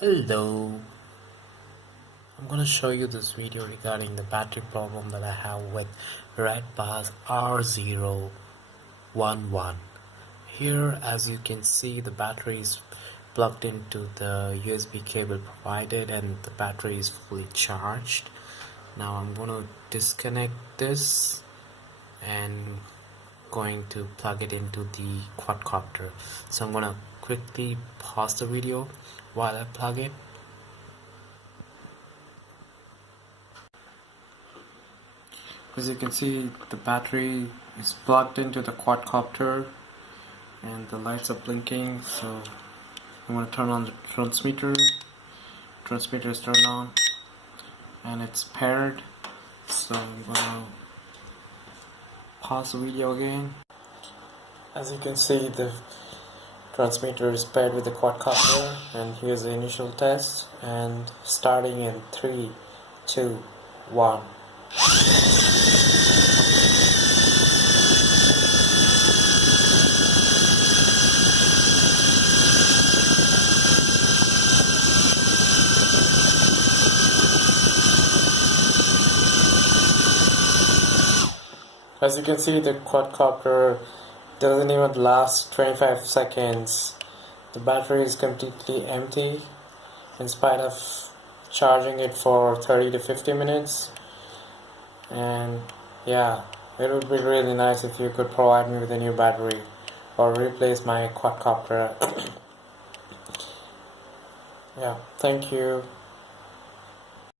Hello, I'm going to show you this video regarding the battery problem that I have with Redpawz R011. Here, as you can see, the battery is plugged into the USB cable provided and the battery is fully charged. Now I'm going to disconnect this and going to plug it into the quadcopter. So I'm going to quickly pause the video while I plug it. As you can see, the battery is plugged into the quadcopter and the lights are blinking, so I'm going to turn on the transmitter. Transmitter is turned on and it's paired, so I'm going to pause the video again. As you can see, the transmitter is paired with the quadcopter, and here's the initial test, and starting in 3, 2, 1. As you can see, the quadcopter doesn't even last 25 seconds. The battery is completely empty in spite of charging it for 30 to 50 minutes. And yeah, it would be really nice if you could provide me with a new battery or replace my quadcopter. Yeah, thank you.